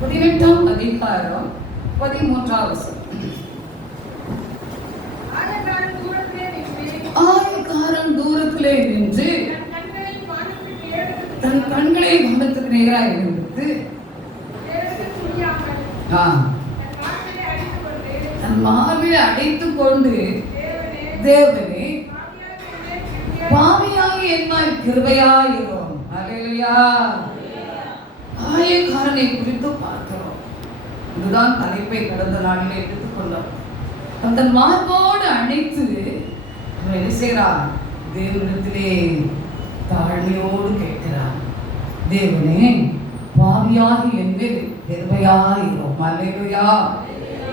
18ஆம் அதிகாரம் 13ஆம் வசனம். ஆயக்காரன் தூரத்திலே நின்று தன் கண்களை வானத்துக்கு நேராக எடுத்து தன் மார்பை அடைத்துக் கொண்டு, தேவனே பாவியாகி என்னால் கிருபையாயிரும். அல்லேலூயா. ஆயக்காரனை குறித்து பார்க்கிறோம். இதுதான் தலைப்பை கடந்த நாளிலே எடுத்துக்கொண்டோம். தன் மார்போடு அணைத்து என்ன செய்கிறார்? தேவனிடத்திலே தாழ்மையோடு கேட்கிறார், தேவனே பாவியாகி என்று கிருபையாயிரும். அல்லேலூயா.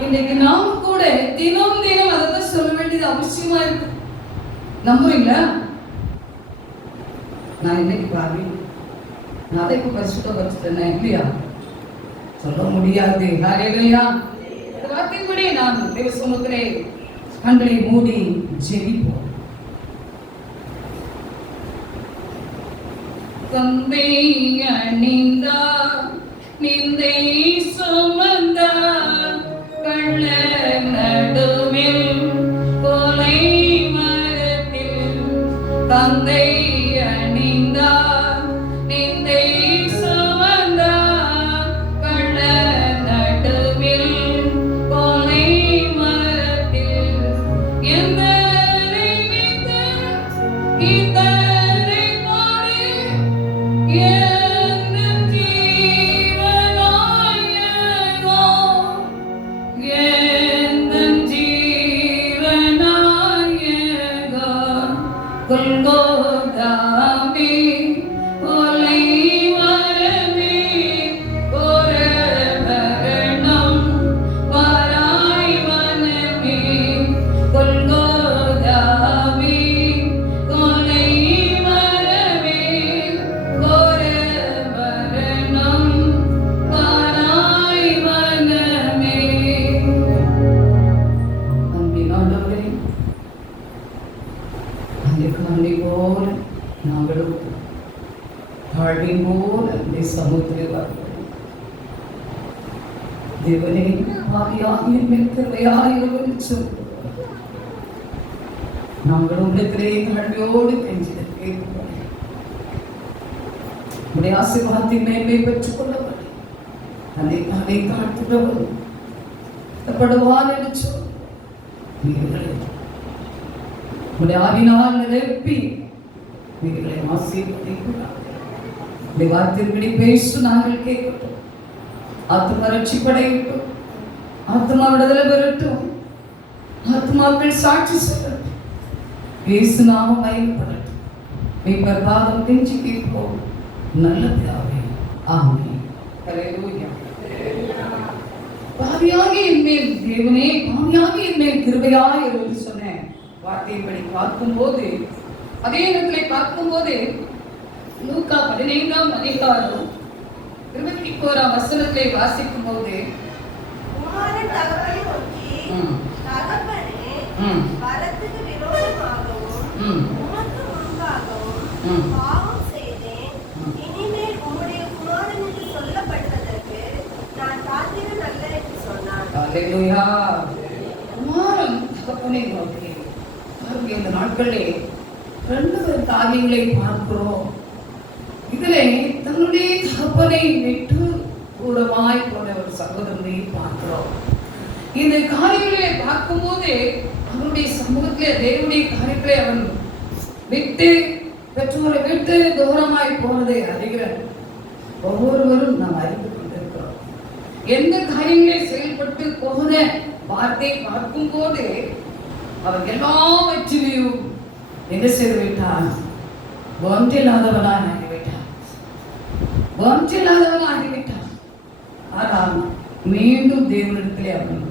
இன்னைக்கு நாம கூட தினம் தினம் அதை சொல்ல வேண்டியது அவசியமா இருக்கு. நம்புறீங்களா? நான் இன்னைக்கு பாவி, நான் அதை பரிசுத்தப்படுத்திட்டேன் இல்லையா? சொல்ல முடியாது. ஹல்லேலூயா. வார்த்தையின்படி நான் தேவ சமூகத்திலே கண்களை மூடி ஜெபிப்போம். தந்தை அணிந்தார், நிந்தை சுமந்தார், கள்ள நடுவில் கொலை மரத்தில் தந்தை அணிந்தார், நிந்தை சுமந்தார், கள்ள நடுவில் கொலை மரத்தில் எந்தரை விட்டு இதரை மாறி என் ஜீவனாயகோ, என் ஜீவனாயகோ கொல்கோதாவே கொலை மரமே கோரபரணம் வராய் வனமே கொல்கோதாவே கொலை மரமே கோரபரணம் வராய் வனமே. அன்பின் ஆண்டவரே, அன்னை போல நாங்களும் தாழ்வை போல அந்த சமூகத்திலே வருகிறோம். தேவனே பாவியாகிய கிருபையாயிரும் சொல்கிறோம். நாங்கள் உங்களிடத்திலே தாழ்மையோடு கெஞ்சிடக் கேட்கிறோம். உடைய ஆசீர்வாதத்தின் மேன்மை பெற்றுக் கொள்ளவர், தன்னை தானே தாழ்த்துகிறவர் படுவான் என்று சொல்கிறோம். உடைய ஆவினால் நிரப்பி நீங்களை ஆசீர்வதிக்கிறார். உடைய வார்த்தையின்படி பேசு நாங்கள் கேட்கட்டும். ஆத்மா ரட்சிப்படையட்டும், ஆத்மா விடுதலை பெறட்டும், ஆத்மாக்கள் சாட்சி சொல்லட்டும், இயேசு நாமம் மகிமைப்படட்டும். மீட்பர் பாதம் கெஞ்சி கேட்போம் நல்ல பிதாவே, ஆமென். ஹல்லேலூயா. பாவியாகி என்மேல் தேவனே பாவியாகி என்மேல் கிருபையாயிரும் என்று சொன்ன வார்த்தையின்படி பார்க்கும்போது, அதே இடத்திலே பார்க்கும்போது லூக்கா 15ஆம் அதிகாரம் 21ஆம் வசனத்திலே வாசிக்கும் போது, குமாரன் தகப்பனை நோக்கி, தகப்பனே, வரத்துக்கு விரோதமாகவும் உமக்கு முன்பாகவும் பாவம் செய்தேன். இனிமேல் உம்முடைய குமாரன் என்று சொல்லப்படுவதற்கு நான் காத்திரம் அல்ல என்று சொன்னான். அல்லேலூயா. குமாரன் தகப்பனை நோக்கி, இந்த நாட்களே 2 காரியங்களை பார்க்கிறோம். இதிலே தன்னுடைய தகப்பனை விட்டு தூரமாய் போன ஒரு சகோதரனை பார்க்கிறோம். இந்த காரியங்களை பார்க்கும்போது அவனுடைய சமூகத்திலே தேவனுடைய காரியங்களை அவன் விட்டு பெற்றோரை விட்டு தூரமாய் போனதை அறிகிற ஒவ்வொருவரும் நாம் அறிந்து கொண்டிருக்கிறோம். எந்த காரியங்களை செயல்பட்டு போன வார்த்தை பார்க்கும் போது அவன் எல்லாவற்றிலையும் என்ன செய்து விட்டான்? ஒன்றில்லாதவனாக ஆகிவிட்டான், ஒன்றில்லாதவனாக ஆகிவிட்டான். ஆனால் மீண்டும் தேவனிடத்திலே அவன்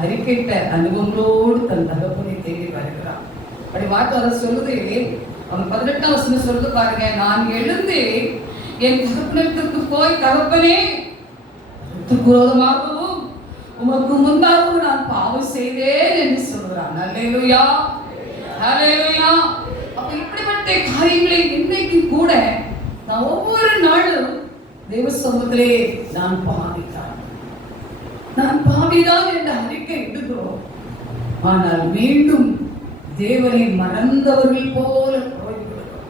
அறிக்கையிட்ட அனுபவங்களோடு தன் தகப்பனை தேடி வருகிறான். அப்படி வார்த்தை அதை சொல்லுது. அவன் 18ஆம் வசனம் சொல்லுது பாருங்க, நான் எழுந்து என் தகப்பனிடத்திற்கு போய், தகப்பனே விரோதமாகவும் உமக்கு முன்பாகவும் நான் பாவம் செய்தேன் என்று சொல்கிறான். அல்லேலூயா, அல்லேலூயா. அப்ப இப்படிப்பட்ட காரியங்களை இன்னைக்கு கூட நான் ஒவ்வொரு நாளும் தேவ சமூகத்திலே நான் பாவிதான் என்ற அறிக்கை எடுக்கிறோம். ஆனால் மீண்டும் தேவனை மறந்தவர்கள் போல போய்விடுகிறோம்.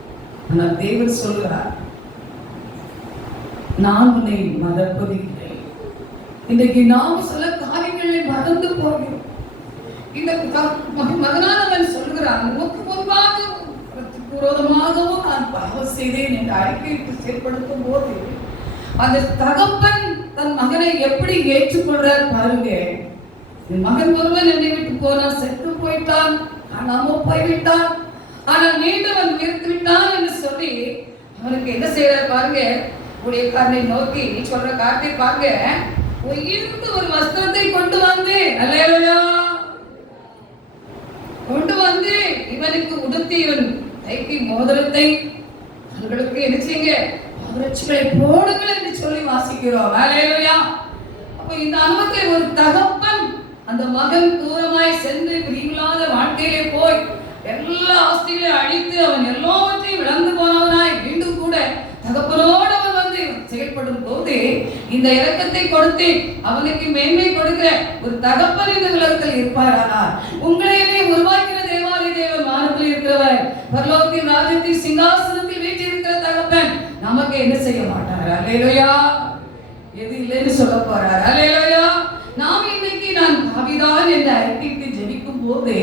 ஆனால் தேவன் சொல்கிறார், நான் உன்னை மறப்பதில்லை. இன்றைக்கு நாம் சில காரியங்களை மறந்து போகிறோம். இந்த மகனானவன் சொல்கிறான், உனக்கு முன்பாகவும் விரோதமாகவும் நான் பாவம் செய்தேன் என்று அறிக்கையிட்டு செயல்படுத்தும் போது அந்த தகப்பன் தன் மகனை எப்படி ஏற்றுக்கொள்றார் பாருங்க. என் மகன் ஒருவன் என்னை விட்டு போனான், செத்து போயிட்டான், காணாம போய்விட்டான், ஆனால் மீண்டும் அவன் நிறுத்தி விட்டான் என்று சொல்லி அவனுக்கு என்ன செய்யறார் பாருங்க. ஊழியக்காரனை நோக்கி சொல்ற காரியத்தை பாருங்க, உயிர்ந்து ஒரு வஸ்திரத்தை கொண்டு வந்து, அல்லேலூயா, கொண்டு வந்து இவனுக்கு உடுத்தி இவன் கைக்கு மோதிரத்தை அவர்களுக்கு என்ன செய்யுங்க, பாதரட்சிகளை போடுங்கள் என்று சொல்லி வாசிக்கிறோம். அல்லேலூயா. அப்ப இந்த அனுபவத்தை ஒரு தகப்பன் அந்த மகன் தூரமாய் சென்று பிரிவில்லாத வாழ்க்கையிலே போய் எல்லா ஆஸ்திகளையும் அழித்து அவன் எல்லாவற்றையும் இழந்து போனவனாய் மீண்டும் கூட தகப்பனோடு அவன் வந்து செயல்படும் போது இந்த இரக்கத்தை கொடுத்து அவனுக்கு மேன்மை கொடுக்கிற ஒரு தகப்பன் இந்த உலகத்தில் இருப்பாரானால், உங்களையே உருவாக்கிற தேவாதி தேவன் வானத்தில் இருக்கிறவர், பரலோகத்தின் ராஜ்யத்தின் சிங்காசனத்தில் வீற்றிருக்கிற தகப்பன் நமக்கு என்ன செய்ய மாட்டார்? அல்லேலூயா. எது இல்லைன்னு சொல்ல போறார்? அல்லேலூயா. நாம் இன்னைக்கு நான் பாவிதான் என்ற அறிக்கைக்கு ஜெபிக்கும் போது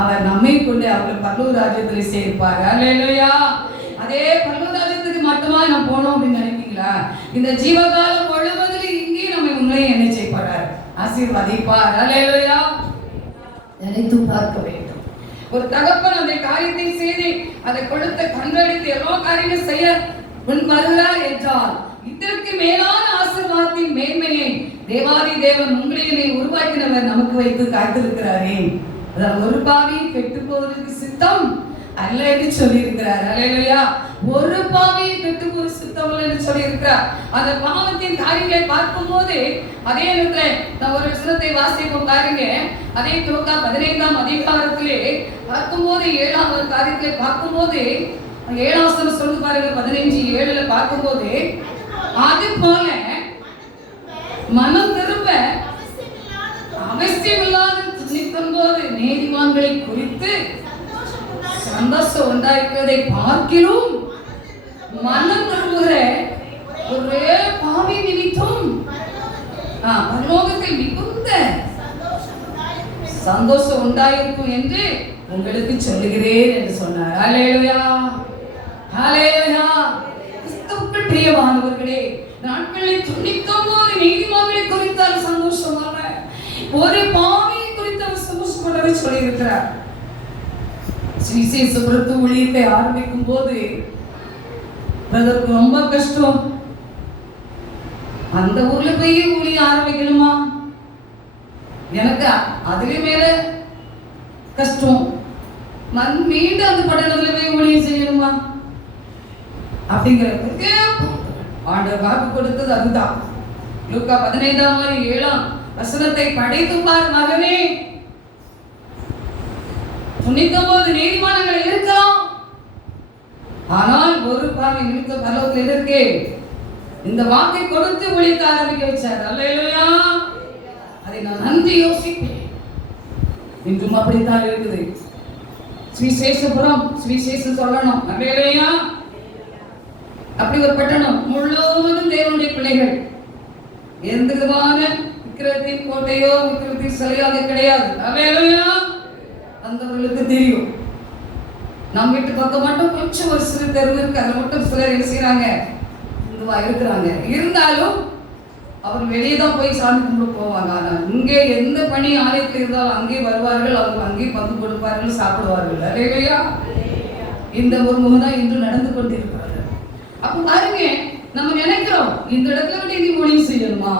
அவர் நம்மை கொண்டு அவர் பரலோக ராஜ்யத்தில் சேர்ப்பார். அல்லேலூயா. அதே பரலோக ராஜ்யத்துக்கு மட்டுமா நாம் போனோம் அப்படின்னு நினைக்கிறீங்களா? இந்த ஜீவகாலம் முழுவதில் இங்கே நம்ம உங்களையும் என்ன செய்வார்? ஆசீர்வதிப்பார். அல்லேலூயா. நினைத்து பார்க்க வேண்டும். ஒரு தகப்பன் அந்த காரியத்தை செய்து அதை கொடுத்த கண்டடித்து எல்லா காரியங்களும் செய்ய முன் வருகிறார் என்றால் இதற்கு மேலான ஆசீர்வாதத்தின் மேன்மையை தேவாதி தேவன் உங்களையே உருவாக்கினவர் நமக்கு வைத்து காத்திருக்கிறாரே. அதாவது ஒரு பாவி கெட்டு போவதற்கு சித்தம் அல்ல என்று சொல்லி இருக்கிறார். அல்லேலூயா. ஒரு பாவியை கெட்டு போவது சித்தம் அல்ல என்று சொல்லி இருக்கிறார். அந்த பாவத்தின் காரியங்களை பார்க்கும் போது அதே நேரத்துல நான் ஒரு வசனத்தை வாசிப்போம் பாருங்க. அதே லூக்கா 15ஆம் அதிகாரத்திலே பார்க்கும் போது 7ஆவது காரியத்தை பார்க்கும் போது 7ஆம் வசனம் சொல்லு பாருங்க. 15:7 பார்க்கும் போது அது போல மனம் திரும்ப அவசியமில்லாத துணிக்கும் போது நீதிமான்களை குறித்து சந்தோஷம் உண்டாயிருக்கிறதை பார்க்கிறோம். மனம் திரும்புகிற ஒரே பாவி நிமித்தம் பரலோகத்தில் மிகுந்த சந்தோஷம் உண்டாயிருக்கும் என்று உங்களுக்கு சொல்லுகிறேன் என்று சொன்னார். அல்லேலூயா. அல்லேலூயா. கிறிஸ்துவுக்குள் பிரியமானவர்களே, நாட்களை துணிக்கும் போது நீதிமான்களை குறித்தால் சந்தோஷம் அல்ல, ஒரு பாவியை குறித்தால் சந்தோஷம் சொல்லி இருக்கிறார். சுவிசேஷபுரத்து ஊழியத்தை ஆரம்பிக்கும் போது அதற்கு ரொம்ப கஷ்டம். அந்த ஊர்ல போய் ஊழியம் ஆரம்பிக்கணுமா? எனக்கு அதுல மேல கஷ்டம். மீண்டும் அந்த பட்டணத்துல போய் ஊழியம் செய்யணுமா அப்படிங்கிறதுக்கு ஆண்டவர் வாக்கு கொடுத்தது அதுதான். லூக்கா 15:7 வசனத்தை படித்து பார் மகனே. துணிக்கும் போது நீதிமான்கள் இருக்கலாம், ஆனால் ஒரு பாவி நிமித்த பரலோகத்தில் எதற்கு இந்த வாக்கை கொடுத்து ஊழியத்தை ஆரம்பிக்க வச்சார். அல்லேலூயா. அதை நான் நன்றி யோசிப்பேன். இன்றும் அப்படித்தான் இருக்குது. சுவிசேஷபுரம் சுவிசேஷம் சொல்லணும். அல்லேலூயா. அப்படி ஒரு பட்டணம் முழுவதும் தேவனுடைய பிள்ளைகள். எந்த விதமான விக்கிரத்தின் கோட்டையோ விக்கிரத்தின் சிலையோ அது கிடையாது. அல்லேலூயா. அந்தவர்களுக்கு தெரியும். நம்ம வீட்டு பக்கம் மட்டும் கொஞ்சம் ஒரு சிறு தெருவு இருக்கு, அதில் மட்டும் சிலர் என்ன செய்யறாங்க, இந்துவா இருக்கிறாங்க. இருந்தாலும் அவர் வெளியே தான் போய் சாமி கும்பிட்டு போவாங்க. ஆனால் இங்கே எந்த பணி ஆலயத்தில் இருந்தாலும் அங்கே வருவார்கள், அவங்க அங்கே பங்கு கொடுப்பார்கள், சாப்பிடுவார்கள். அல்லேலூயா. இந்த ஒரு முகம் தான் இன்று நடந்து கொண்டிருக்கிறது. அப்ப பாருங்க, நம்ம நினைக்கிறோம் இந்த இடத்துல விட நீ ஊழியம் செய்யணுமா,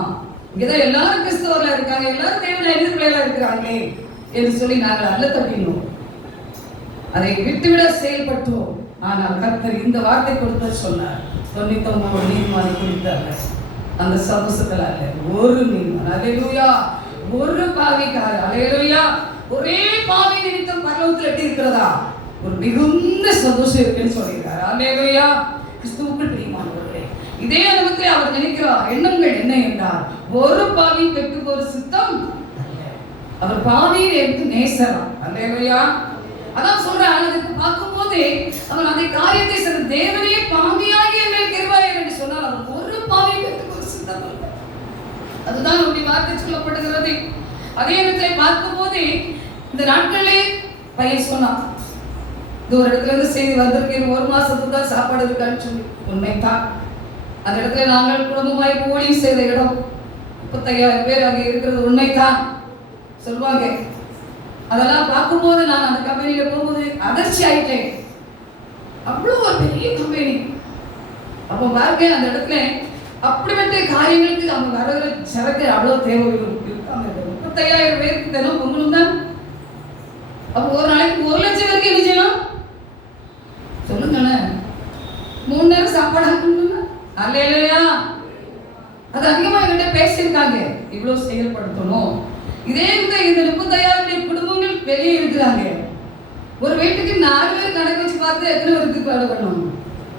இங்கதான் எல்லாரும் கிறிஸ்தவர்களா இருக்காங்க, எல்லாரும் தேவனை எதிர்ப்பிள்ளைகளா இருக்கிறாங்களே என்று சொல்லி நாங்கள் அல்ல தட்டினோம். அதை விட்டுவிட செயல்பட்டோம். ஆனால் கர்த்தர் இந்த வார்த்தை கொடுத்த சொன்னார். 99 நீதிமானை குறித்தார்கள். அந்த சந்தோஷத்துல அல்ல, ஒரு நீதிமான். அல்லேலூயா. ஒரு பாவிக்காக. அல்லேலூயா. ஒரே பாவி நிமித்தம் பரலோகத்தில் எப்படி இருக்கிறதா ஒரு மிகுந்த சந்தோஷம் இருக்குன்னு சொல்லியிருக்காரு. அல்லேலூயா. கிறிஸ்துவுக்குள் பிரியமானவர்களே, இதே அளவுக்கு அவர் நினைக்கிறார். எண்ணங்கள் என்ன என்றால், ஒரு பாவி கெட்டு போற சித்தம் அல்ல. அவர் பாவியை எடுத்து நேசரா. அல்லேலூயா. அதான் சொல்றார். அதுக்கு பார்க்கும்போது அவர் அந்த காரியத்தை செய்த தேவனே பாவியாகி என்னை கிருபையாய் என்று சொன்னார். அவர் ஒரு பாவி கெட்டு போற சித்தம் அல்ல. அதுதான் அப்படி வார்த்தை சொல்லப்படுகிறது. அதே நேரத்தில் பார்க்கும்போது இந்த நாட்களே பையன் சொன்னான், இது ஒரு இடத்துல இருந்து செய்தி வந்திருக்கேன், 1 மாசத்துக்கு தான் சாப்பாடு இருக்கான்னு சொல்லி. உண்மைதான். அந்த இடத்துல நாங்கள் குடும்பமாய் ஊழியம் செய்த இடம், 35,000 பேர் அங்கே இருக்கிறது உண்மைதான் சொல்லுவாங்க. அதெல்லாம் பார்க்கும்போது நான் அந்த கம்பெனியில போகும்போது அதிர்ச்சி ஆயிட்டேன். அவ்வளோ ஒரு பெரிய கம்பெனி. அப்போ பாருங்க, அந்த இடத்துல அப்படிப்பட்ட காரியங்களுக்கு அவங்க வர சரக்கு அவ்வளோ தேவை இருக்காங்க. 35,000 பேருக்கு தினம் பொங்கலும் தான். அப்போ ஒரு நாளைக்கு 1 லட்சம் வரைக்கும் என்ன செய்யலாம் சொல்லுங்களேன். 3 நேரம் சாப்பாடு ஆகணும்னா அல்லேலூயா. அது அதிகமா என்கிட்ட பேசியிருக்காங்க. இவ்வளவு செயல்படுத்தணும். இதே இந்த 35,000 குடும்பங்கள் வெளியே இருக்கிறாங்க. ஒரு வீட்டுக்கு 4 பேர் கணக்கு வச்சு பார்த்து எத்தனை பேருக்கு வேலை பண்ணணும்?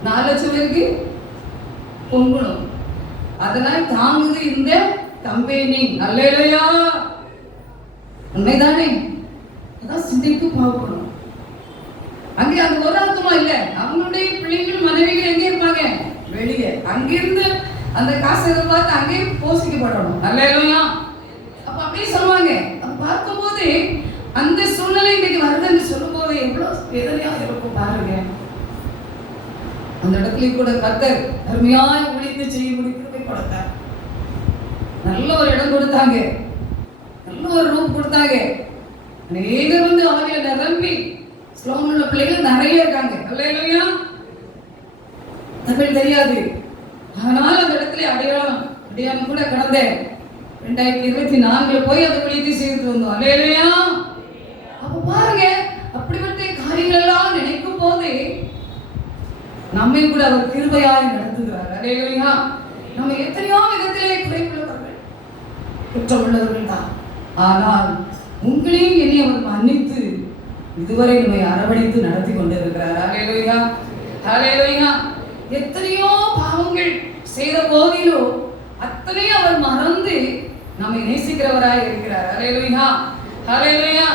4 லட்சம் பேருக்கு பொங்கணும். அதனால் தாங்குது இந்த கம்பெனி. அல்லேலூயா. உண்மைதானே? அதான் சிந்தித்து பார்க்கணும். அங்கே அந்த ஒரு அர்த்தமா இல்ல, அவங்களுடைய பிள்ளைகள் மனைவிகள் எங்கே இருப்பாங்க? வெளியே. அங்கிருந்து அந்த காசை எதிர்பார்த்து அங்கே போஷிக்கப்படணும். அல்லேலூயா. அப்ப அப்படியே சொல்லுவாங்க. பார்க்கும்போது அந்த சூழ்நிலை இன்னைக்கு வருதுன்னு சொல்லும்போது எவ்வளவு வேதனையா இருக்கும் பாருங்க. அந்த இடத்துல கூட கர்த்தர் அருமையாய் ஊழியத்தை செய்ய முடிக்கிறதை கொடுத்தார். நல்ல ஒரு இடம் கொடுத்தாங்க, நல்ல ஒரு ரூம் கொடுத்தாங்க. அநேகர் வந்து அவங்க நிரம்பி ஸ்லோம் உள்ள பிள்ளைகள் நிறைய இருக்காங்க. அல்லேலூயா. தமிழ் தெரியாது, ஆனால் அந்த இடத்துல அடையாளம் கூட கடந்தேன். 2024 போய் அந்த ஊழியத்தை செய்து வந்தோம். அல்லேலூயா. அப்ப பாருங்க, அப்படிப்பட்ட காரியங்கள் எல்லாம் நினைக்கும் போது நம்மை கூட அவர் கிருபையாய் நடத்துகிறார். அல்லேலூயா. நம்ம எத்தனையோ விதத்திலே குறைவுள்ளவர்கள், குற்றமுள்ளவர்கள் தான். ஆனால் உங்களையும் என்னை அவர் மன்னித்து இதுவரை நம்மை அரவணைத்து நடத்தி கொண்டிருக்கிறார். அல்லேலூயா. அல்லேலூயா. எத்தனையோ பாவங்கள் செய்த போதிலும் அத்தனை அவர் மறந்து நம்மை நேசிக்கிறவராய் இருக்கிறார். அல்லேலூயா. அல்லேலூயா.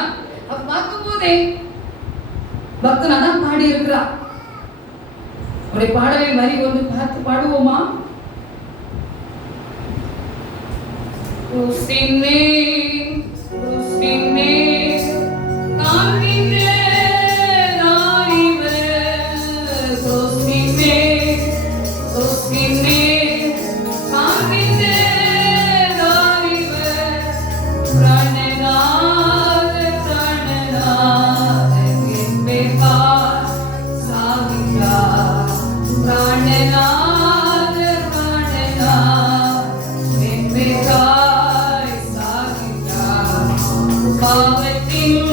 அப்ப பார்க்கும்போதே பக்தன் அதான் பாடி இருக்கிறார். ஒரு பாடலை வரி வந்து பார்த்து பாடுவோமா? உஸ்தினே உஸ்தினே காமினே நாயிவே உஸ்தினே உஸ்தினே காமினே நாயிவே பிராணநாத பிராணநாத கிம்பேகா சாவிகா பிராணநாத பிராணநாத கிம்பேகா சாவிகா பாவத்தின்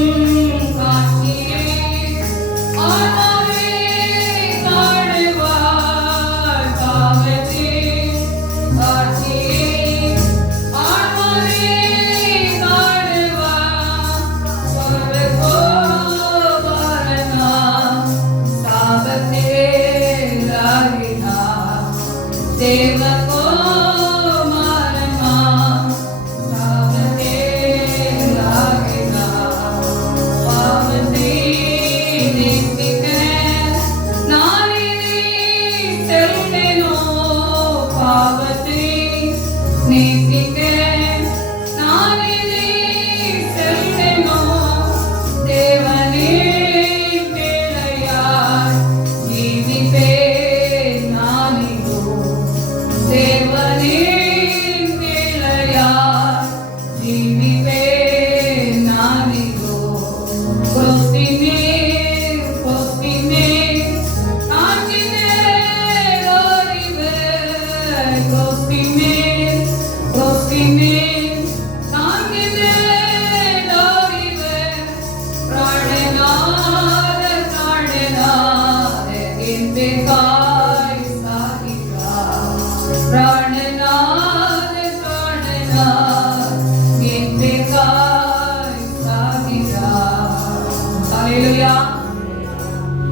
காட்சியே ஆனாவே காணுவாய். பாவத்தின் காட்சியே ஆனாவே காணுவாய். சர்வகோபாலனா சாபத்தே ராகினா தேவகோமாரனா சாபத்தே ராகினா பாவத்தே நேசிக்க நானினி செல்வேனோ. பாவத்தே நேசிக்க நானினி செல்வேனோ. தேவனே பிள்ளையாய் ஜீவிப்பேன் நானினோ. தேவனே பிள்ளையாய் ஜீவிப்பேன் நானினோ. கொஸ்தினே கொஸ்தினே காஞ்சினே ஓரிவே. கொஸ்தினே கொஸ்தினே காஞ்சினே ஓரிவே. பிராணநாத பிராணநாத கிம்பேகாய் சாகிகா. பிராணநாத பிராணநாத கிம்பேகாய் சாகிகா. அல்லேலூயா.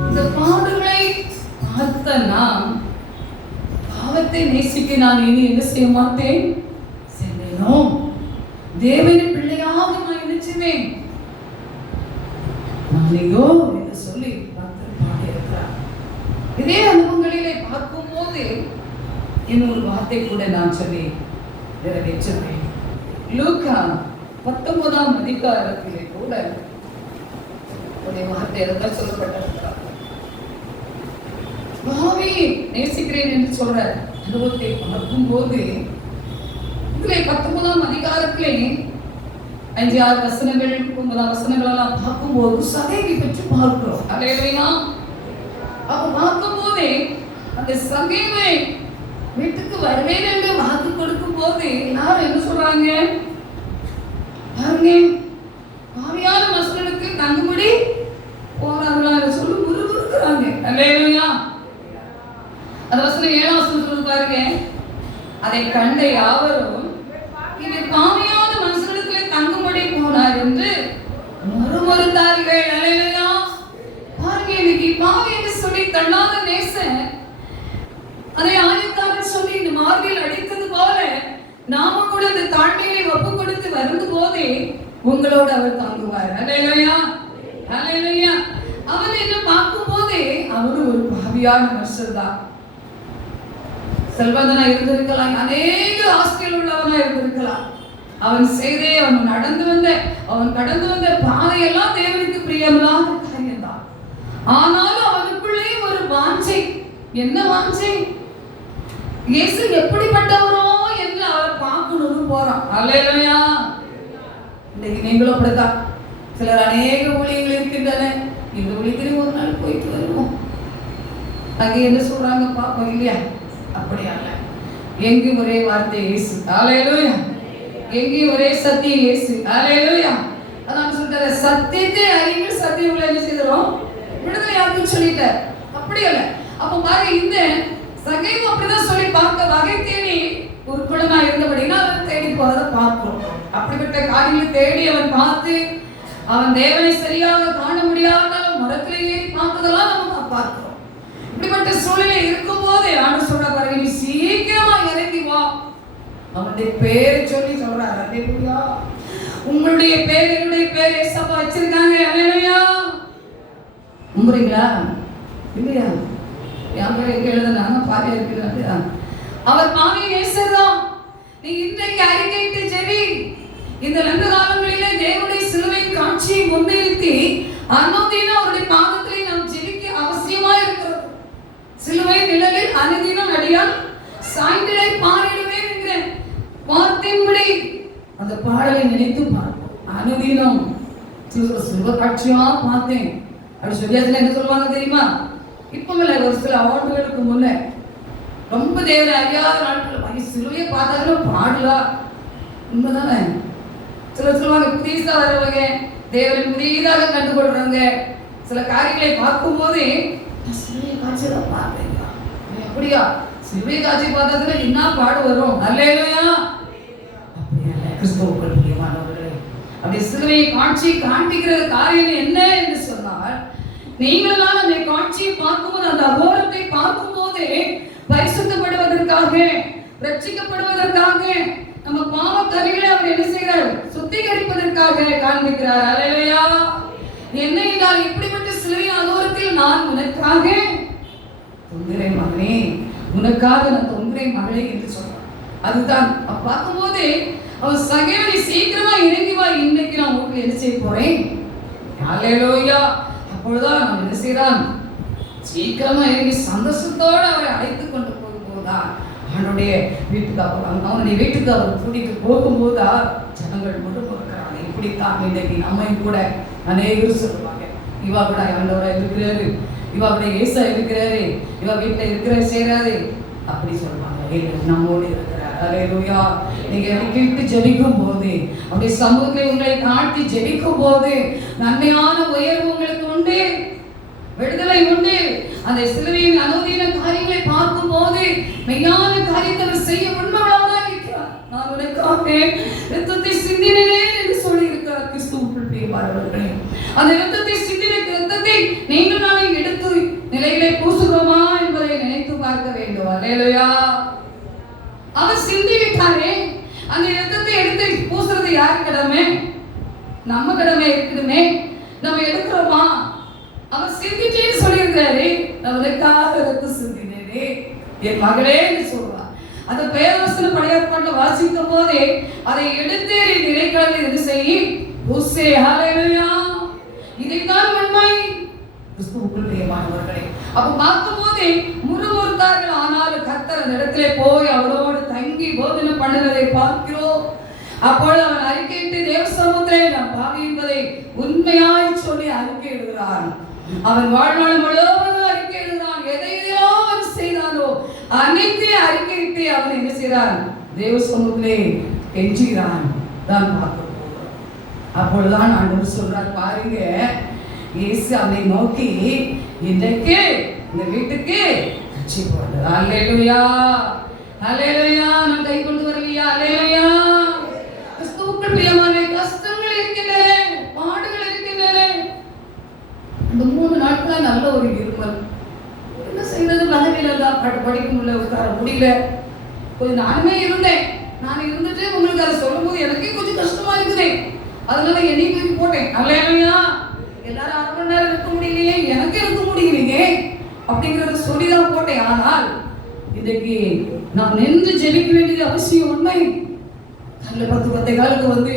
இந்த பாடுகளை பார்த்த நாம் பாவத்தை உலகத்தை நேசிக்க நான் இனி என்ன செய்ய மாட்டேன் சென்றேனோ தேவனின் பிள்ளையாக நான் என்ன செய்வேன் நாளையோ என்று சொல்லி பக்தர் பாடியிருக்கிறார். இதே அனுபவங்களிலே பார்க்கும்போது இன்னொரு வார்த்தை கூட நான் சொல்லி நிறைவேற்றுவேன். லூக்கா 19ஆம் அதிகாரத்திலே கூட ஒரு வார்த்தை இருந்தால் சொல்லப்பட்டிருக்கிறார். பாவி நேசிக்கிறேன் என்று சொல்ற அனுபவத்தை பார்க்கும்போது இதிலே 19ஆம் அதிகாரத்திலே 5-6 வசனங்கள் 9 வசனங்கள் எல்லாம் பார்க்கும்போது சகையை பற்றி பார்க்கிறோம். அல்லேலூயா. அப்ப பார்க்கும்போதே அந்த சகையை வீட்டுக்கு வருவேன் என்று வாக்கு கொடுக்கும் போது எல்லாரும் என்ன சொல்றாங்க பாருங்க, பாவியான மனுஷனுக்கு தங்குபடி போறாங்களா சொல்லி முறுமுறுக்கிறாங்க. அல்லேலூயா. அந்த வசனம் 7ஆம் வசனம் சொல்லி பாருங்க, அதை கண்ட யாவரும் இவர் பாவியான மனுஷனுக்கு தங்கும்படி போனார் என்று முறுமுறுத்தார்கள். அல்லேலூயா. பாருங்க, இன்னைக்கு பாவி என்று சொல்லி தள்ளாத நேசன் அதை ஆயக்காரன் சொல்லி இந்த மார்பில் அடித்தது போல நாம கூட அந்த தாழ்மையை ஒப்பு கொடுத்து வருது போதே உங்களோட அவர் தாங்குவார். அல்லேலூயா. அல்லேலூயா. அவன் என்ன பார்க்கும் போதே அவரு ஒரு பாவியான மனுஷன் தான். செல்வந்தனா இருந்திருக்கலாம், அநேக ஆஸ்தியில் உள்ளவனா இருந்திருக்கலாம். அவன் செய்தே அவன் கடந்து வந்த பாதையெல்லாம் தேவனுக்கு பிரியமில்லாத காரியம் தான். ஆனாலும் அவனுக்குள்ளே ஒரு வாஞ்சை. என்ன வாஞ்சை? இயேசு எப்படிப்பட்டவரோ என்று அவர் பார்க்கணும்னு போறான். அல்லேலூயா. இன்னைக்கு நீங்களும் அப்படித்தான். சிலர் அநேக ஊழியங்கள் இருக்கின்றன. இந்த ஊழியத்திலே ஒரு நாள் போயிட்டு வருவோம், அங்கே என்ன சொல்றாங்க பாப்போம் இல்லையா? அப்படி அல்ல. எங்கும் ஒரே வார்த்தை இயேசு. அல்லேலூயா. எங்கேயும் ஒரே சத்தியம் இயேசு. அல்லேலூயா. அதான் சொல்றாரு, சத்தியத்தை அறிவில் சத்தியம் உள்ள என்ன செய்தோம் விடுதலை யாருன்னு சொல்லிட்டார். அப்படி அல்ல. அப்ப பாருங்க, இந்த சகையும் அப்படிதான் சொல்லி பார்க்க வகை தேடி ஒரு குழந்தை இருந்தபடினா அவன் தேடி போறத பார்க்கிறோம். அப்படிப்பட்ட காரியங்களை தேடி அவன் பார்த்து அவன் தேவனை சரியாக காண முடியாதாலும் மரத்திலே ஏறி பார்த்ததெல்லாம் நம்ம பார்க்கிறோம். இப்படிப்பட்ட சூழ்நிலை இருக்கும் போது ஆண்டு சொல்ற பாருங்க, நீ சீக்கிரமா இறங்கி வா. அவனுடைய பேரை சொல்லி சொல்றாரு. அல்லேலூயா. உங்களுடைய பேர் என்னுடைய பேர் ஏசப்பா வச்சிருக்காங்க. அல்லேலூயா. நம்புறீங்களா இல்லையா? என் பேர் எங்க எழுதுனாங்க பாதியா இருக்கிறாங்க. அவர் பாவியை நேசர்தான். நீ இன்றைக்கு அறிக்கையிட்டு ஜெபி. இந்த 2 காலங்களிலே தேவனுடைய சிலுவை காட்சியை முன்னிறுத்தி அனுதினம் அவருடைய பாதத்திலே நாம் ஜெபிக்க அவசியமா இருக்கிறது. சிலுவை நிழலில் அனுதினம் அடியால் சாய்ந்திடை பாடிடுவேன் என்கிற வார்த்தையின்படி அந்த பாடலை நினைத்து பார்ப்போம். அனுதினம் சிலுவை காட்சியா பார்த்தேன் அப்படி சொல்லியாச்சுல என்ன சொல்லுவாங்க தெரியுமா? இப்ப ஒரு சில ஆண்டுகளுக்கு முன்ன ரொம்ப தேவனை அறியாத நாட்கள் சிலுவையை பார்த்தாலும் பாடலாம். உண்மைதானே? சிலர் சொல்லுவாங்க, புதுசா வரவங்க தேவனை புதியதாக கண்டுகொள்றாங்க. சில காரியங்களை பார்க்கும் போதே சிலுவை காட்சி தான் பார்த்தேங்க. அப்படியா? சிலுவை காட்சி பார்த்ததுல என்ன பாடு வரும்? அல்லேலூயா. அப்படி அல்ல கிறிஸ்துவுக்குள் பிரியமானவர்களே. அப்படி சிலுவையை காட்சி காண்பிக்கிற காரியம் என்ன என்று சொன்னால், நீங்களால் அந்த காட்சியை பார்க்கும்போது அந்த அகோரத்தை பார்க்கும்போது பரிசுத்தப்படுவதற்காக ரட்சிக்கப்படுவதற்காக நம்ம பாவ கரைகளை அவர் என்ன செய்கிறார்? சுத்திகரிப்பதற்காக காண்பிக்கிறார். அல்லேலூயா. என்ன என்றால், இப்படிப்பட்ட சிலுவை அகோரத்தில் நான் உனக்காக தொங்குகிறேன் மகனே, உனக்காக நான் தொங்குகிறேன் மகளே என்று சொல்றான். அதுதான் பார்க்கும்போது அவன் சகைவனை சீக்கிரமா இறங்கி வா, இன்னைக்கு நான் உங்களுக்கு என்ன செய்ய போறேன். அல்லேலூயா. அப்பொழுதுதான் அவன் என்ன செய்யறான்? சீக்கிரமா இறங்கி சந்தோஷத்தோடு அவரை அழைத்து கொண்டு போகும்போதுதான் அவனுடைய வீட்டுக்கு அவனுடைய வீட்டுக்கு அவர் கூட்டிட்டு போகும்போதா ஜனங்கள் முழுக்கிறாங்க. இப்படித்தான் இன்னைக்கு நம்மையும் கூட அநேகர் சொல்லுவாங்க, இவா கூட ஆண்டவரா இருக்கிறாரு, இவா கூட ஏசா இருக்கிறாரு, இவா வீட்டுல இருக்கிற செய்யறாரு அப்படி சொல்லுவாங்க. நம்மோடு இருக்கிறார். அல்லேலூயா. நீங்க கேட்டு ஜெபிக்கும் போது, அப்படி சமூகத்தில் உங்களை தாழ்த்தி ஜெபிக்கும் போது நன்மையான உயர்வு உங்களுக்கு உண்டு, விடுதலை உண்டு. அந்த சிலுவையின் அனுதின காரியங்களை பார்க்கும் போது மெய்யான காரியத்தை செய்ய உண்மையாக இருக்கிறார். நான் உனக்காக இரத்தத்தை சிந்தினேன் என்று சொல்லி இருக்கிறார் கிறிஸ்துவுக்குள் பிரியமானவர்களே. அந்த இரத்தத்தை சிந்தின இரத்தத்தை நீங்கள் நாளை எடுத்து நிலையிலே பூசுகிறோமா என்பதை நினைத்து பார்க்க வேண்டும். அல்லேலூயா. அவர் சிந்தி விட்டாரே, அந்த இரத்தத்தை எடுத்து பூசுறது யாரு கடமை? நம்ம கடமை இருக்கணுமே. நம்ம எடுக்கிறோமா? அவர் சிந்திச்சேன்னு சொல்லியிருக்கிறாரு. நம்மளுக்காக ரத்தம் சிந்தினே என் மகளே சொல்றார். அந்த பேரரசு படையற்பாட்டை வாசிக்கும் போதே அதை எடுத்து நிலைக்கிறது இது செய்யி பூசே. ஹல்லேலூயா. இதைத்தான் உண்மை. கிறிஸ்துவுக்குள் பிரியமானவர்களே, அப்ப பார்க்கும் போதே முறுமுறுத்தார்கள். ஆனாலும் கர்த்தர் அந்த இடத்திலே போய் அவரோடு தங்கி போதனை பண்ணுவதை பார்க்கிறோம். அப்பொழுது அவன் அறிக்கையிட்டு தேவ சமூகத்திலே நான் பாவி என்பதை உண்மையாய் சொல்லி அறிக்கையிடுகிறான். அவன் வாழ்நாள் முழுவதும் அறிக்கையிடுகிறான். எதையோ அவன் செய்தானோ அனைத்தையும் அறிக்கையிட்டு அவன் என்ன செய்கிறான்? தேவ சமூகத்திலே கெஞ்சுகிறான். தான் பார்க்க போகிறோம். அப்பொழுதுதான் ஆண்டவர் சொல்றார், பாருங்க, இயேசு அவனை நோக்கி இன்றைக்கு இந்த வீட்டுக்கு ரட்சிப்பு வந்தது. அல்லேலூயா, அல்லேலூயா. நான் கை கொண்டு வரலையா? அல்லேலூயா. கிறிஸ்துவுக்குள் பிரியமானே, கஷ்டங்கள் இருக்கின்றன, பாடுகள் இருக்கின்றன. இந்த 3 நாட்களா நல்ல ஒரு இருமல். என்ன செய்யறது? பதவியில தான் படிக்க முடியல, உட்கார முடியல. கொஞ்சம் நானுமே இருந்தேன். நான் இருந்துட்டு உங்களுக்கு அதை சொல்லும் போது எனக்கே கொஞ்சம் கஷ்டமா இருக்குது. அதனால என்னையும் தூக்கி போட்டேன். அல்லேலூயா. எல்லாரும் 1/2 மணி நேரம் இருக்க முடியலையே, எனக்கு இருக்க முடியலையே அப்படிங்கறத சொல்லிதான் போட்டேன். ஆனால் இன்னைக்கு நாம் நின்று ஜெபிக்க வேண்டியது அவசியம். உண்மை. கல்ல 10 காலுக்கு வந்து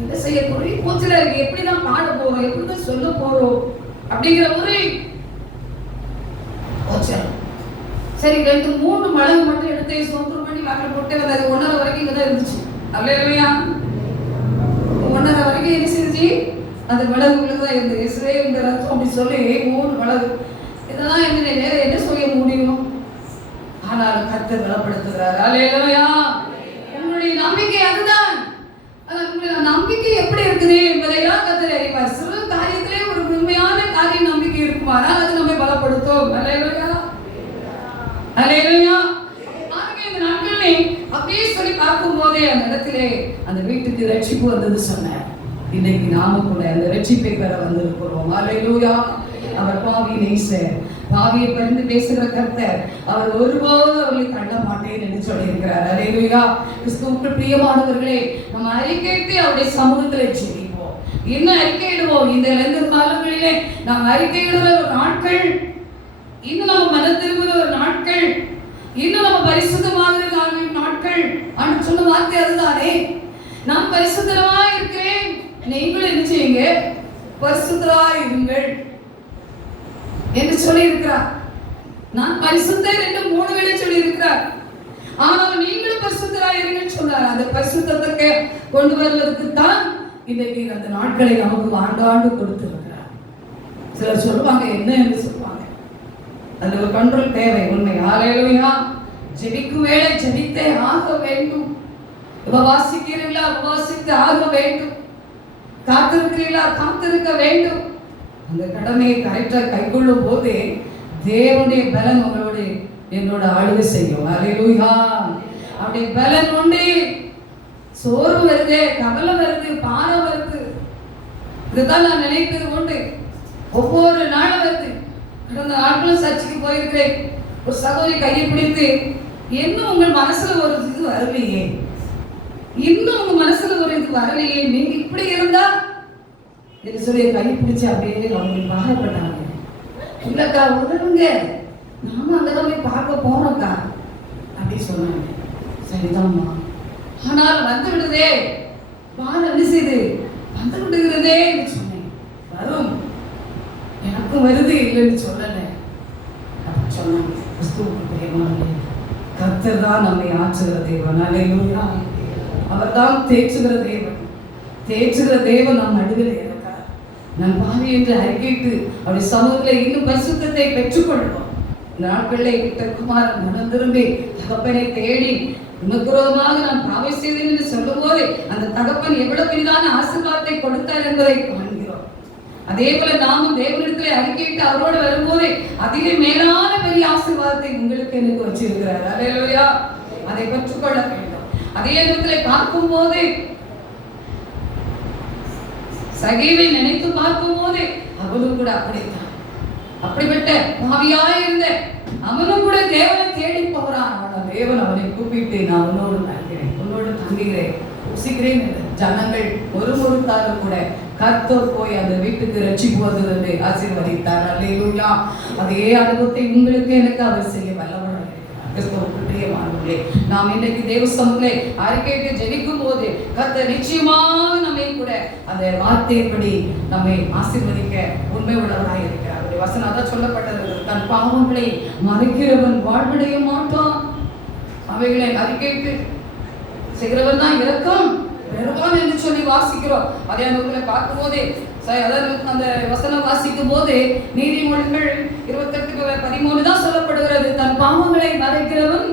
என்ன செய்ய போறோம்? போச்சுல இருக்கு. எப்படி தான் பாட போறோம், எப்படி தான் சொல்ல போறோம் அப்படிங்கிற ஒரு சரி 2-3 மிளகு மட்டும் எடுத்து சோத்திரம் பண்ணி வாக்கில் போட்டு வந்து அது 1:30 வரைக்கும் இங்கதான் இருந்துச்சு. அல்லேலூயா. 1:30 வரைக்கும் என்ன செஞ்சு அந்த மிளகுதான் இருந்தது. இயேசுவே இந்த ரத்தம் அப்படி சொல்லி 3 மிளகு. இதெல்லாம் என்ன செய்ய முடியும்? ஆனால் கர்த்தர் பலப்படுத்துகிறார். அல்லேலூயா. உங்களுடைய நம்பிக்கை அதுதான். உங்களுடைய நம்பிக்கை எப்படி இருக்குது என்பதையெல்லாம் கர்த்தர் அறிவார். சிறு காரியத்திலே ஒரு உண்மையான காரிய நம்பிக்கை இருக்குமானால் அது நம்மை பலப்படுத்தும். அல்லேலூயா, அல்லேலூயா. இந்த நாட்களிலே அப்படியே சொல்லி பார்க்கும் போதே அந்த இடத்திலே அந்த வீட்டுக்கு ரட்சிப்பு வந்தது சொன்னார். இன்னைக்கு நாம கூட அந்த ரட்சிப்பை பெற வந்திருக்கிறோம். அல்லேலூயா. அவர் பாவி நேசர், பாவியை பரிந்து பேசுகிற கர்த்தர். அவர் ஒருபோதும் அவர்களை தள்ள மாட்டேன் என்று சொல்லியிருக்கிறார். அல்லேலூயா. கிறிஸ்துவுக்குள் பிரியமானவர்களே, நம்ம அறிக்கையிட்டு அவருடைய சமூகத்திலே ஜெபிப்போம். இன்னும் அறிக்கையிடுவோம். இந்த 2 காலங்களிலே நாம் அறிக்கையிடுற ஒரு நாட்கள், இன்னும் நம்ம மனம் திரும்புகிற ஒரு நாட்கள், இன்னும் நம்ம பரிசுத்தமாக நாட்கள். அப்படின்னு சொன்ன வார்த்தை அதுதானே. நான் பரிசுத்தமா இருக்கிறேன், நீங்களும் என்ன செய்யுங்க? பரிசுத்தராய் இருங்கள் என்று சொல்லி இருக்கிறார். நான் பரிசுத்தர் என்று 3 வேளை சொல்லி இருக்கிறார். ஆனால் நீங்களும் பரிசுத்தராய் இருங்கன்னு சொன்னார். அந்த பரிசுத்தத்துக்கு கொண்டு வருவதற்கு தான் இன்றைக்கு அந்த நாட்களை நமக்கு ஆண்டாண்டு கொடுத்திருக்கிறார். சிலர் சொல்லுவாங்க, என்ன என்று சொல்லுவாங்க. அந்த ஒரு கண்ட்ரோல் தேவை. உண்மை. அல்லேலூயா. ஜெபிக்கும் வேளை ஜெபித்தே ஆக வேண்டும். உபவாசிக்கிறீர்களா? உபவாசித்து ஆக வேண்டும். காத்திருக்கிறீர்களா? காத்திருக்க வேண்டும். அந்த கடமையை கரெக்டாக கைக்கொள்ளும் போது தேவனுடைய பலன் உங்களோடு என்னோட ஆளுகை செய்யும். அல்லேலூயா. அவருடைய பலன் உண்டு. சோர்வு வருது, கவலை வருது, பாரம் வருது. இதுதான் நான் நினைப்பது உண்டு. ஒவ்வொரு நாளும் வருது. கடந்த நாட்களும் சர்ச்சுக்கு போயிருக்கிறேன். ஒரு சகோதரி கையை பிடித்து, இன்னும் உங்கள் மனசுல ஒரு இது வரலையே, இன்னும் உங்க மனசுல ஒரு இது வரலையே, நீங்க இப்படி இருந்தா என்று சொல்லி கை பிடிச்சு அப்படியே அவங்க பாகப்பட்டாங்க. இல்லக்கா உதவுங்க, நானும் அங்கதான் போய் பார்க்க போறோம்க்கா அப்படி சொன்னாங்க. சரிதான்மா, ஆனால் வந்து விடுதே, பால் என்ன செய்து வந்து விடுகிறதே என்று சொன்னேன். வரும், எனக்கும் வருது இல்லைன்னு சொல்லல அப்படி சொன்னாங்க. கிறிஸ்துவுக்கு பிரியமானவர்களே, கர்த்தர் தான் நம்மை ஆற்றுகிற தேவன். அல்லேலூயா. அவர் தான் தேற்றுகிற தேவன். தேற்றுகிற தேவன் நம் நடுவில் இருக்கிறார். நம் பாவி என்று அறிக்கையிட்டு அவருடைய சமூகத்தில் இன்னும் பரிசுத்தத்தை பெற்றுக்கொள்வோம். நாட்களில் விட்ட குமாரன் மனம் திரும்பி தகப்பனை தேடி உமக்குரோதமாக நான் பாவை செய்தேன் என்று சொல்லும் போது அந்த தகப்பன் எவ்வளவு பெரிதான ஆசீர்வாதத்தை கொடுத்தார் என்பதை காண்கிறோம். அதே போல நாமும் தேவனிடத்திலே அறிக்கையிட்டு அவரோடு வரும்போது அதிலே மேலான பெரிய ஆசீர்வாதத்தை உங்களுக்கு எனக்கு வச்சிருக்கிறார். அல்லேலூயா. அதை பெற்றுக்கொள்ள வேண்டும். அதே நேரத்தில் பார்க்கும் போது சகீவை நினைத்து பார்க்கும் போது அவளும் கூட அப்படித்தான். அப்படிப்பட்ட பாவியாய் இருந்த அவனும் கூட தேவனை தேடி போகிறான். ஆனால் தேவன் அவனை கூப்பிட்டு, நான் உன்னோடு நடக்கிறேன், உன்னோடு தங்குகிறேன், புசிக்கிறேன் என்று ஜனங்கள் ஒருமுறுத்தாலும் கூட கர்த்தர் போய் அந்த வீட்டுக்கு ரட்சிப்பு வந்தது ஆசீர்வதித்தார். அல்லேலூயா. அதே அனுபவத்தை உங்களுக்கு எனக்கு அவர் செய்ய வல்லவராக இருக்கிறார். நாம் இன்றைக்கு தேவ சமூகத்திலே அறிக்கையிட்டு ஜெபிக்கும் போது கர்த்தர் நிச்சயமாக நம்மை கூட அந்த வார்த்தைப்படி நம்மை ஆசீர்வதிக்க உண்மை உள்ளவராக இருக்கிறார். அவருடைய வசனம் அதான் சொல்லப்பட்டது, தன் பாவங்களை மறைக்கிறவன் வாழ்வடைய மாட்டான். அவைகளை அறிக்கையிட்டு செய்கிறவன் தான் இரக்கம் பெறுவான் என்று சொல்லி வாசிக்கிறோம். அதே அனுபவத்தில் பார்க்கும் போதே அந்த வசனம் வாசிக்கும் போது நீதிமொழிகள் 28:13 தான் சொல்லப்படுகிறது, தன் பாவங்களை மறைக்கிறவன்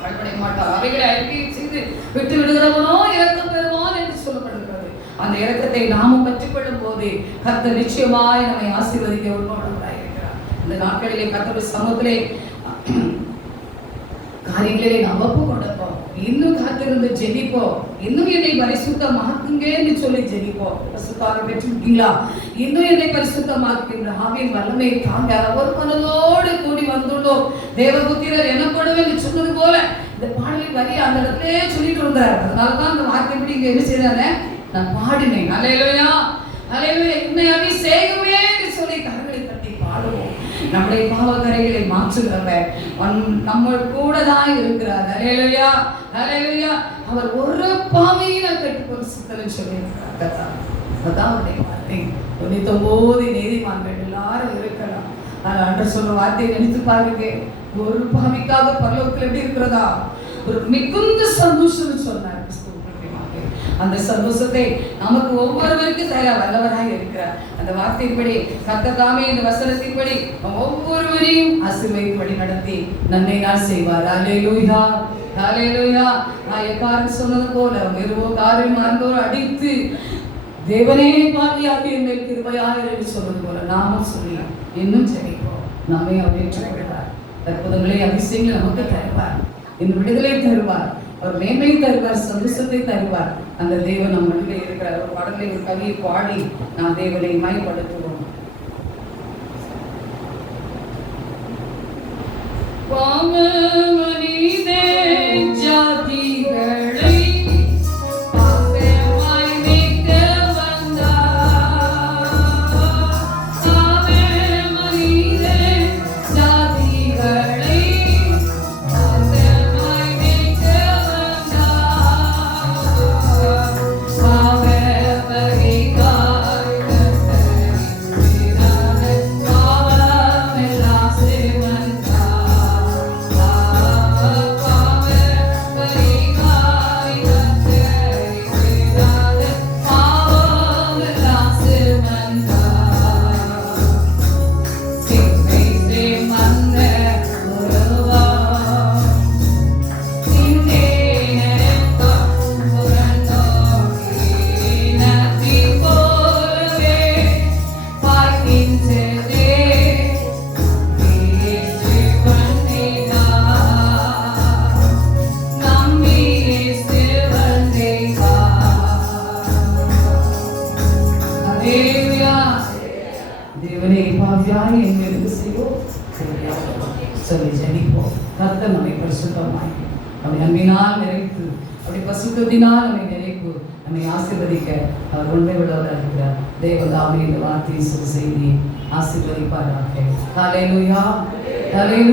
வாழ்வடைய மாட்டான், அவைகளை அறிக்கை செய்து விட்டு விடுகிறவனோ இரக்கம் பெறுவான் என்று சொல்லப்படுகிறது. அந்த இரக்கத்தை நாமும் கற்றுக்கொள்ளும் போது கர்த்தர் நிச்சயமாய் நம்மை ஆசீர்வதிக்க உண்மையுள்ளவராய் இருக்கிறார். இந்த நாட்களிலே கர்த்தருடைய சமூகத்திலே காரியங்களிலே நாம் ஒப்பு கொடுப்போம், இன்னும் காத்திருந்து ஜெபிப்போம், இன்னும் என்னை பரிசுத்தமாக்குங்க என்று சொல்லி ஜெபிப்போம். பரிசுத்தமாக பெற்றுட்டீங்களா? இன்னும் என்னை பரிசுத்தமாக்குங்க, ஆவியின் வல்லமையை தாங்க ஒரு மனதோடு கூடி வந்துள்ளோம். தேவபுத்திரர் எனப்படும் என்று சொன்னது போல இந்த பாடலின் வரி அந்த இடத்திலே சொல்லிட்டு இருந்தார். அதனாலதான் அந்த வார்த்தைப்படி இங்க என்ன செய்தானே, நான் பாடினேன். அல்லேலூயா, அல்லேலூயா, என்னை அபிஷேகமே என்று சொல்லி கரங்களை தட்டி பாடுவோம். நம்முடைய பாவக்கரைகளை மாற்றுகிறவர் நம்ம கூட தான் இருக்கிறார். அல்லேலூயா, அல்லேலூயா. அவர் ஒரு பாவியில கட்டி பரிசுத்தம் சொல்லியிருக்கிறார். அதான் அவருடைய வார்த்தை. 99 நீதிமான்கள் எல்லாரும் இருக்கலாம். ஆனால் அன்று சொல்ற வார்த்தையை நினைத்து பாருங்க, ஒரு பாவிக்காக பரலோகத்தில் எப்படி இருக்கிறதா ஒரு மிகுந்த சந்தோஷம் சொன்னார். அந்த சந்தோஷத்தை நமக்கு ஒவ்வொருவருக்கும் தர வல்லவராக இருக்கிறார். அந்த வார்த்தைப்படி கர்த்தர் தாமே இந்த வசனத்தின்படி ஒவ்வொருவரையும் ஆசீர்வதிப்படி நடத்தி நன்மை நாள் செய்வார். அல்லேலூயா, அல்லேலூயா. நான் எப்பாரும் சொன்னது போல வெறுவோ காரியம் மார்ந்தோர் அடித்து தேவனே பாவியாக என்னை கிருபையாக என்று சொன்னது போல நாமும் சொல்லி இன்னும் ஜெபிப்போம். நம்மை அவர் ஏற்றுக்கொள்வார். அற்புதங்களை அதிசயங்களை நமக்கு தருவார், இந்த விடுதலை தருவார், அவர் மேன்மை தருவார், சந்தோஷத்தை தருவார். அந்த தேவன் நம்ம மனதிலே இருக்கிறார். ஒரு பாடலை ஒரு கவியை பாடி நான் தேவனை மயப்படுத்துவோம். பாவமனிதே ஜாதிகளை தேவனே பாவியாய் எங்களுக்கு செய்வோம் சொல்லி ஜெபிப்போம். கர்த்தர் நம்மை பரிசுத்தமாய் நம்மை அன்பினால் நிறைத்து அப்படி பரிசுத்தத்தினால் நம்மை நிறைப்பு நம்மை ஆசீர்வதிக்க அவர் உண்மை உள்ளவராக இருக்கிறார். தேவதாமே இந்த வார்த்தையை செய்தி ஆசீர்வதிப்பாராக. ஹல்லேலூயா, ஹல்லேலூயா.